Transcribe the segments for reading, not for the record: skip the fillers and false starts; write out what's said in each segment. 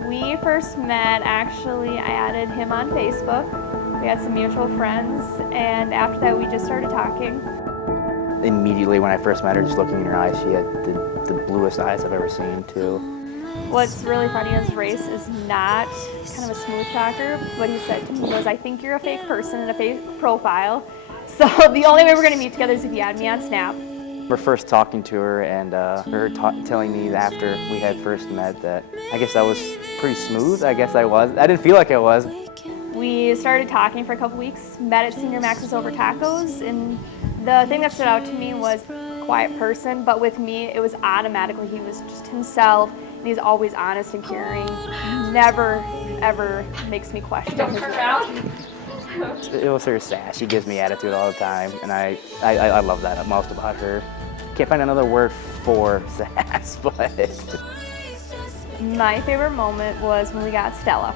We first met, actually, I added him on Facebook. We had some mutual friends, and after that we just started talking. Immediately when I first met her, just looking in her eyes, she had the bluest eyes I've ever seen too. What's really funny is Race is not kind of a smooth talker. What he said to me was, I think you're a fake person and a fake profile. So the only way we're going to meet together is if you add me on Snap. We're first talking to her and her telling me after we had first met that I guess I was pretty smooth. I guess I was. I didn't feel like I was. We started talking for a couple weeks, met at Senior Max's over tacos, and the thing that stood out to me was quiet person, but with me it was automatically he was just himself, and he's always honest and caring. Never ever makes me question his work. It was her sass. She gives me attitude all the time, and I love that most about her. Can't find another word for sass, but... My favorite moment was when we got Stella.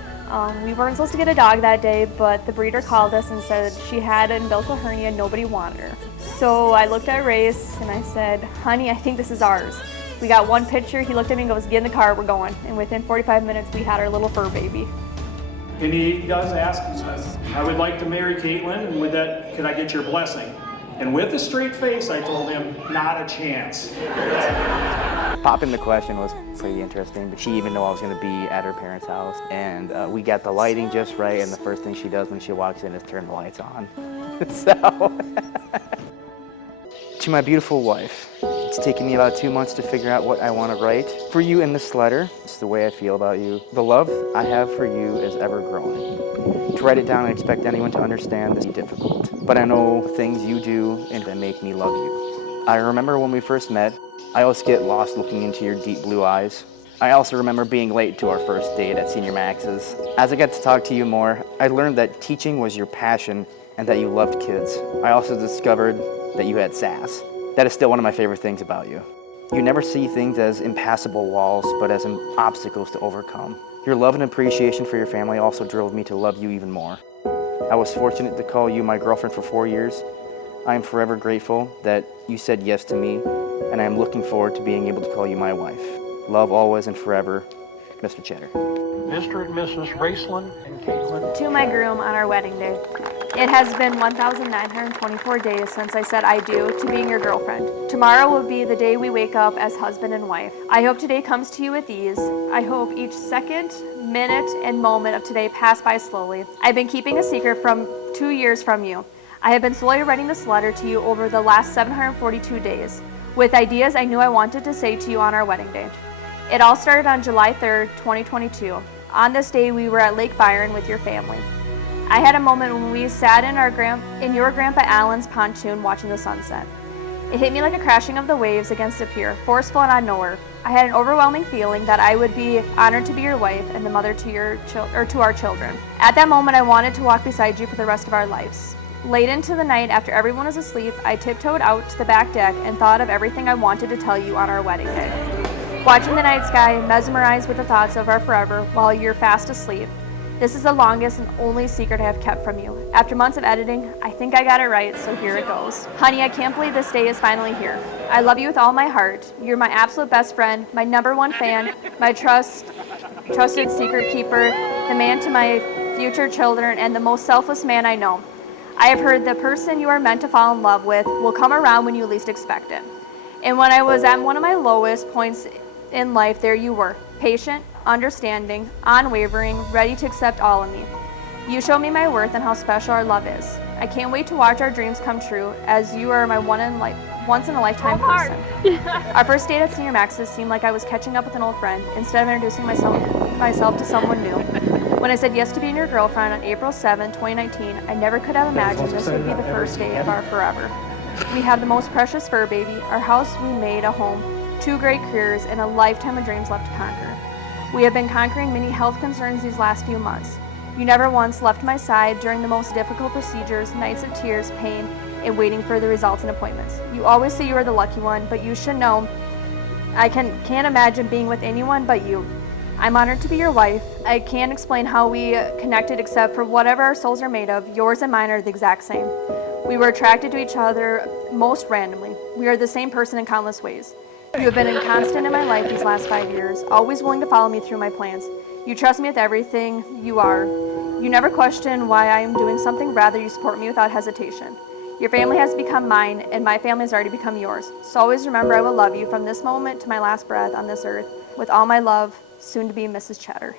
We weren't supposed to get a dog that day, but the breeder called us and said she had an umbilical hernia and nobody wanted her. So I looked at Race and I said, honey, I think this is ours. We got one picture, he looked at me and goes, get in the car, we're going. And within 45 minutes, we had our little fur baby. And he does ask, he says, I would like to marry Caitlin, and with that, could I get your blessing? And with a straight face, I told him, not a chance. Popping the question was pretty interesting, but she even knew I was going to be at her parents' house. And we got the lighting just right, and the first thing she does when she walks in is turn the lights on. So, to my beautiful wife, it's taken me about 2 months to figure out what I want to write for you in this letter. It's the way I feel about you. The love I have for you is ever growing. To write it down and expect anyone to understand is difficult, but I know things you do and that make me love you. I remember when we first met, I always get lost looking into your deep blue eyes. I also remember being late to our first date at Senior Max's. As I got to talk to you more, I learned that teaching was your passion and that you loved kids. I also discovered that you had sass. That is still one of my favorite things about you. You never see things as impassable walls, but as obstacles to overcome. Your love and appreciation for your family also drove me to love you even more. I was fortunate to call you my girlfriend for 4 years. I am forever grateful that you said yes to me, and I am looking forward to being able to call you my wife. Love always and forever, Mr. Cheddar. Mr. and Mrs. Raceland and Caitlin. To my groom on our wedding day. It has been 1,924 days since I said I do to being your girlfriend. Tomorrow will be the day we wake up as husband and wife. I hope today comes to you with ease. I hope each second, minute, and moment of today pass by slowly. I've been keeping a secret from 2 years from you. I have been slowly writing this letter to you over the last 742 days, with ideas I knew I wanted to say to you on our wedding day. It all started on July 3rd, 2022. On this day, we were at Lake Byron with your family. I had a moment when we sat in your Grandpa Allen's pontoon watching the sunset. It hit me like a crashing of the waves against a pier, forceful and on nowhere. I had an overwhelming feeling that I would be honored to be your wife and the mother to our children. At that moment, I wanted to walk beside you for the rest of our lives. Late into the night, after everyone was asleep, I tiptoed out to the back deck and thought of everything I wanted to tell you on our wedding day. Watching the night sky, mesmerized with the thoughts of our forever while you're fast asleep. This is the longest and only secret I have kept from you. After months of editing, I think I got it right, so here it goes. Honey, I can't believe this day is finally here. I love you with all my heart. You're my absolute best friend, my #1 fan, my trusted secret keeper, the man to my future children, and the most selfless man I know. I have heard the person you are meant to fall in love with will come around when you least expect it. And when I was at one of my lowest points in life, there you were, patient, understanding, unwavering, ready to accept all of me. You showed me my worth and how special our love is. I can't wait to watch our dreams come true, as you are my once-in-a-lifetime person. Our first date at Senior Max's seemed like I was catching up with an old friend instead of introducing myself to someone new. When I said yes to being your girlfriend on April 7, 2019, I never could have imagined this would be the first day of our forever. We have the most precious fur baby, our house we made a home, 2 great careers, and a lifetime of dreams left to conquer. We have been conquering many health concerns these last few months. You never once left my side during the most difficult procedures, nights of tears, pain, and waiting for the results and appointments. You always say you are the lucky one, but you should know I can't imagine being with anyone but you. I'm honored to be your wife. I can't explain how we connected except for whatever our souls are made of, yours and mine are the exact same. We were attracted to each other most randomly. We are the same person in countless ways. You have been a constant in my life these last 5 years, always willing to follow me through my plans. You trust me with everything you are. You never question why I am doing something, rather you support me without hesitation. Your family has become mine, and my family has already become yours. So always remember I will love you from this moment to my last breath on this earth. With all my love, soon to be Mrs. Cheddar.